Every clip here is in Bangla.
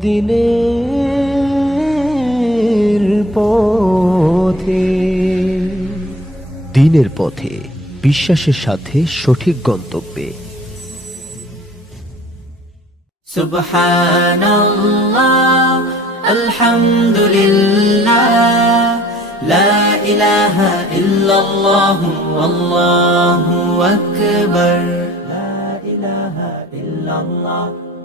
দিনের পথে। দিনের পথে বিশ্বাসের সাথে সঠিক গন্তব্যে। আলহামদুলিল্লাহ ইলাহা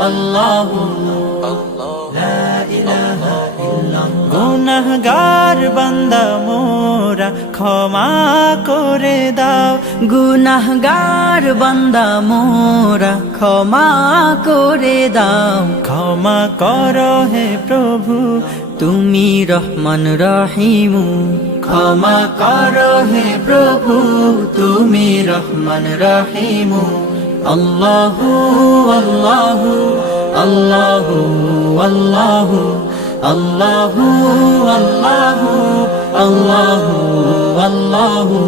আল্লাহ গুনাহগার বান্দা মোরা ক্ষমা করে দাও। গুনাহগার বন্দা মোরা ক্ষমা করে দাও। ক্ষমা কর হে প্রভু, তুমি রহমান রহিমু। ক্ষমা কর হে প্রভু, তুমি রহমান রহিমু। আল্লাহু আল্লাহু আল্লাহু আল্লাহু আল্লাহু আল্লাহু আল্লাহু আল্লাহু।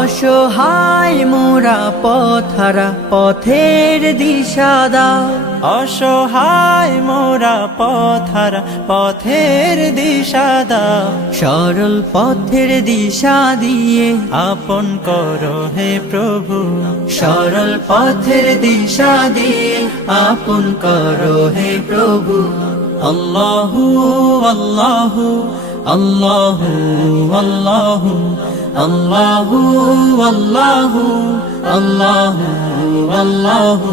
অসহায় মোরা পথহারা পথের দিশা দাও অসহায় মোরা পথারা পথের দিশা দাও। সরল পথের দিশা দিয়ে আপন করো হে প্রভু। সরল পথের দিশা দিয়ে আপন করো হে প্রভু। আল্লাহু আল্লাহু আল্লাহু আল্লাহু আল্লাহু আল্লাহু আল্লাহু আল্লাহু।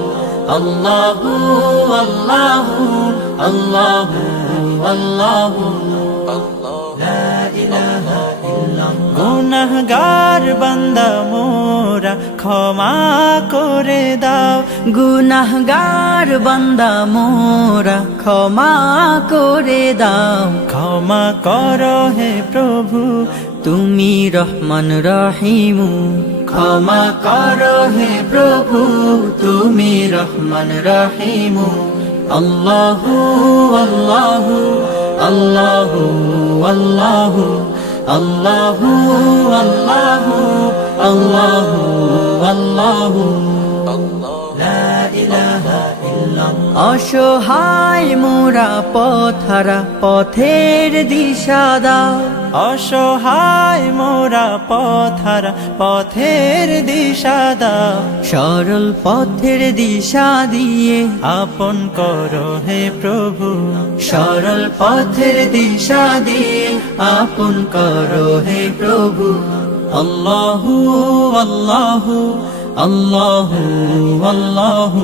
আল্লাহু আল্লাহু আল্লাহু ইল্লাল্লাহ। গুনাহগার বান্দা মোরা ক্ষমা করে দাও। গুনাহগার বান্দা মোরা ক্ষমা করে দাও। ক্ষমা করো হে প্রভু তুমি রহমান রহিমু। ক্ষমা করো হে প্রভু, তুমি রহমান রহিমু। আল্লাহু আল্লাহু আল্লাহু আল্লাহু আল্লাহু আল্লাহু আল্লাহু আল্লাহু। লা ইলাহা ইল্লাল্লাহ অসহায় মোরা পথের দিশা দাও অসহায় মোরা পথারা পথের দিশা দাও সরল পথের দিশা দিয়ে। আপন করো হে প্রভু। সরল পথের দিশা দিয়ে আপন করো হে প্রভু। আল্লাহু আল্লাহু আল্লাহু আল্লাহু।